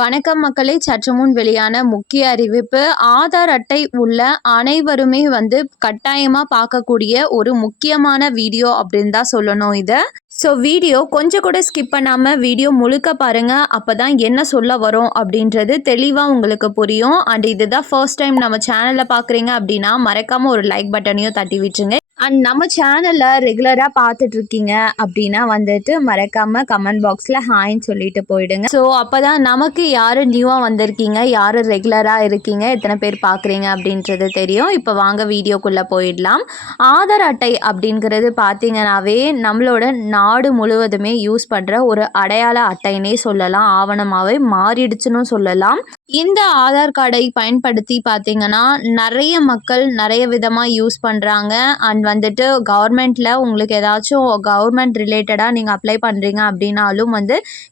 வணக்கம் மக்களே, சற்று முன் வெளியான முக்கிய அறிவிப்பு. ஆதார் அட்டை உள்ள அனைவருமே கட்டாயமாக பார்க்கக்கூடிய ஒரு முக்கியமான வீடியோ அப்படின்னு தான் சொல்லணும் இதை. ஸோ வீடியோ கொஞ்சம் கூட ஸ்கிப் பண்ணாமல் வீடியோ முழுக்க பாருங்கள். அப்போ தான் என்ன சொல்ல வரோம் அப்படின்றது தெளிவாக உங்களுக்கு புரியும். அண்ட் இதுதான் ஃபர்ஸ்ட் டைம் நம்ம சேனலில் பார்க்குறீங்க அப்படின்னா மறக்காமல் ஒரு லைக் பட்டனையும் தட்டி விட்டுருங்க. அண்ட் நம்ம சேனலில் ரெகுலராக பார்த்துட்ருக்கீங்க அப்படின்னா மறக்காமல் கமெண்ட் பாக்ஸில் ஹாய்ன்னு சொல்லிட்டு போயிடுங்க. ஸோ அப்போ தான் நமக்கு யார் நியூவாக வந்திருக்கீங்க, யார் ரெகுலராக இருக்கீங்க, எத்தனை பேர் பார்க்குறீங்க அப்படின்றது தெரியும். இப்போ வாங்க வீடியோக்குள்ளே போயிடலாம். ஆதார் அட்டை அப்படிங்கிறது பார்த்தீங்கன்னாவே நம்மளோட நாடு முழுவதுமே யூஸ் பண்ணுற ஒரு அடையாள அட்டைன்னே சொல்லலாம். ஆவணமாகவே மாறிடுச்சுன்னு சொல்லலாம். இந்த ஆதார் கார்டை பயன்படுத்தி பார்த்தீங்கன்னா நிறைய மக்கள் நிறைய விதமாக யூஸ் பண்ணுறாங்க. அண்ட் கவர்மெண்ட்டில் உங்களுக்கு ஏதாச்சும் கவர்மெண்ட் ரிலேட்டடாக நீங்கள் அப்ளை பண்ணுறீங்க அப்படின்னாலும்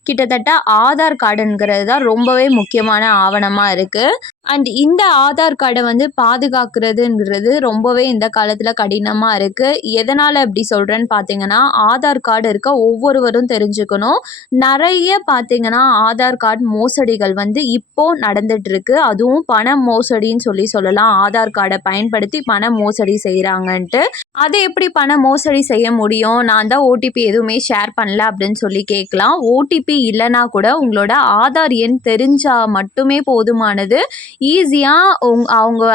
கிட்டத்தட்ட ஆதார் கார்டுங்கிறது தான் ரொம்பவே முக்கியமான ஆவணமாக இருக்குது. அண்ட் இந்த ஆதார் கார்டை பாதுகாக்கிறதுங்கிறது ரொம்பவே இந்த காலத்தில் கடினமாக இருக்குது. எதனால் அப்படி சொல்கிறேன்னு பார்த்தீங்கன்னா, ஆதார் கார்டு இருக்க ஒவ்வொருவரும் தெரிஞ்சுக்கணும். நிறைய பார்த்தீங்கன்னா ஆதார் கார்டு மோசடிகள் இப்போது நடந்துகிட்ருக்கு. அதுவும் பண மோசடின்னு சொல்லலாம். ஆதார் கார்டை பயன்படுத்தி பண மோசடி செய்கிறாங்கன்ட்டு. அதை எப்படி பண மோசடி செய்ய முடியும்? நான் தான் ஓடிபி எதுவுமே ஷேர் பண்ணல அப்படின்னு சொல்லி கேட்கலாம். ஓடிபி இல்லைனா கூட உங்களோட ஆதார் எண் தெரிஞ்சால் மட்டுமே போதுமானது. ஈஸியாக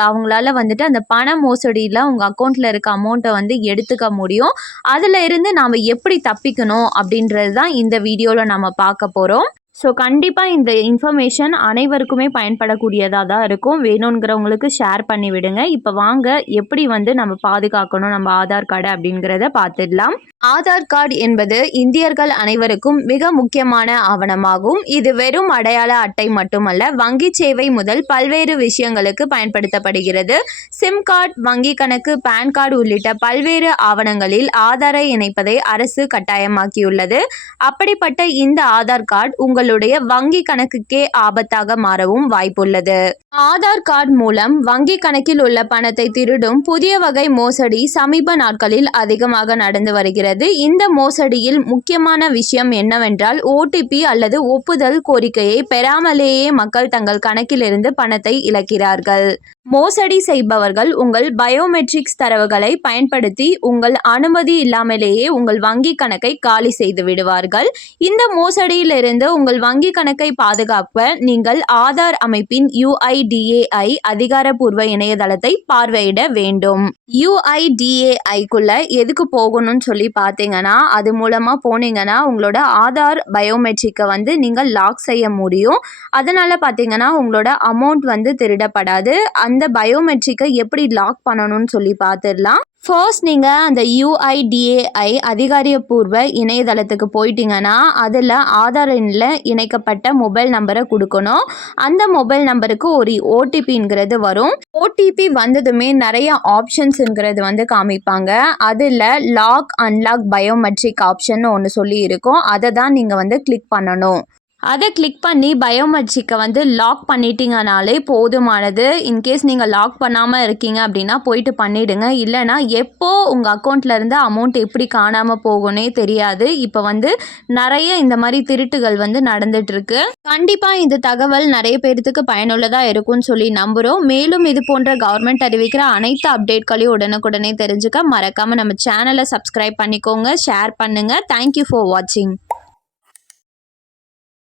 அவங்களால அந்த பண மோசடியில் உங்கள் அக்கௌண்ட்டில் இருக்க அமௌண்ட்டை எடுத்துக்க முடியும். அதில் இருந்து நாம் எப்படி தப்பிக்கணும் அப்படின்றது தான் இந்த வீடியோவில் நம்ம பார்க்க போகிறோம். ஸோ கண்டிப்பாக இந்த இன்ஃபர்மேஷன் அனைவருக்குமே பயன்படக்கூடியதாக தான் இருக்கும். வேணுங்கிறவங்களுக்கு ஷேர் பண்ணி விடுங்க. இப்போ வாங்க எப்படி நம்ம பாதுகாக்கணும் நம்ம ஆதார் கார்டு அப்படிங்கிறத பார்த்துடலாம். ஆதார் கார்டு என்பது இந்தியர்கள் அனைவருக்கும் மிக முக்கியமான ஆவணமாகும். இது வெறும் அடையாள அட்டை மட்டுமல்ல, வங்கி சேவை முதல் பல்வேறு விஷயங்களுக்கு பயன்படுத்தப்படுகிறது. சிம் கார்டு, வங்கி கணக்கு, பேன் கார்டு உள்ளிட்ட பல்வேறு ஆவணங்களில் ஆதாரை இணைப்பதை அரசு கட்டாயமாக்கியுள்ளது. அப்படிப்பட்ட இந்த ஆதார் கார்டு உங்களுடைய வங்கி கணக்குக்கே ஆபத்தாக மாறவும் வாய்ப்புள்ளது. ஆதார் கார்டு மூலம் வங்கி கணக்கில் உள்ள பணத்தை திருடும் புதிய வகை மோசடி சமீப நாட்களில் அதிகமாக நடந்து வருகிறது. இந்த மோசடியில் முக்கியமான விஷயம் என்னவென்றால், ஓடிபி அல்லது ஒப்புதல் கோரிக்கையை பெறாமலேயே மக்கள் தங்கள் கணக்கிலிருந்து பணத்தை இழக்கிறார்கள். மோசடி செய்பவர்கள் உங்கள் பயோமெட்ரிக்ஸ் தரவுகளை பயன்படுத்தி உங்கள் அனுமதி இல்லாமலேயே உங்கள் வங்கி கணக்கை காலி செய்து விடுவார்கள். இந்த மோசடியிலிருந்து உங்கள் வங்கி கணக்கை பாதுகாக்க நீங்கள் ஆதார் அமைப்பின் UIDAI அதிகாரப்பூர்வ இணையதளத்தை பார்வையிட வேண்டும். UIDAIக்குள்ள எதுக்கு போகணும்னு சொல்லி பார்த்தீங்கன்னா, அது மூலமாக போனீங்கன்னா உங்களோட ஆதார் பயோமெட்ரிக்கை நீங்கள் லாக் செய்ய முடியும். அதனால் பார்த்தீங்கன்னா உங்களோட அமௌண்ட் திருடப்படாது. அந்த பயோமெட்ரிக்கை எப்படி லாக் பண்ணணும்னு சொல்லி பார்த்துடலாம். ஃபர்ஸ்ட் நீங்கள் அந்த UIDAI அதிகாரப்பூர்வ இணையதளத்துக்கு போயிட்டீங்கன்னா அதில் ஆதார் எண்ணில் இணைக்கப்பட்ட மொபைல் நம்பரை கொடுக்கணும். அந்த மொபைல் நம்பருக்கு ஒரு ஓடிபிங்கிறது வரும். ஓடிபி வந்ததுமே நிறைய ஆப்ஷன்ஸுங்கிறது காமிப்பாங்க. அதில் லாக் அன்லாக் பயோமெட்ரிக் ஆப்ஷன் ஒன்று சொல்லி இருக்கும். அதை தான் நீங்கள் கிளிக் பண்ணணும். அதை கிளிக் பண்ணி பயோமெட்ரிக்கை லாக் பண்ணிட்டீங்கனாலே போதுமானது. இன்கேஸ் நீங்கள் லாக் பண்ணாமல் இருக்கீங்க அப்படின்னா போயிட்டு பண்ணிவிடுங்க. இல்லைனா எப்போ உங்கள் அக்கௌண்ட்டில் இருந்து அமௌண்ட் எப்படி காணாமல் போகும்னே தெரியாது. இப்போ நிறைய இந்த மாதிரி திருட்டுகள் நடந்துகிட்ருக்கு. கண்டிப்பாக இந்த தகவல் நிறைய பேர்த்துக்கு பயனுள்ளதாக இருக்கும்னு சொல்லி நம்புகிறோம். மேலும் இது போன்ற கவர்மெண்ட் அறிவிக்கிற அனைத்து அப்டேட்களையும் உடனுக்குடனே தெரிஞ்சுக்க மறக்காமல் நம்ம சேனலை சப்ஸ்கிரைப் பண்ணிக்கோங்க, ஷேர் பண்ணுங்கள். தேங்க்யூ ஃபார் வாட்சிங்.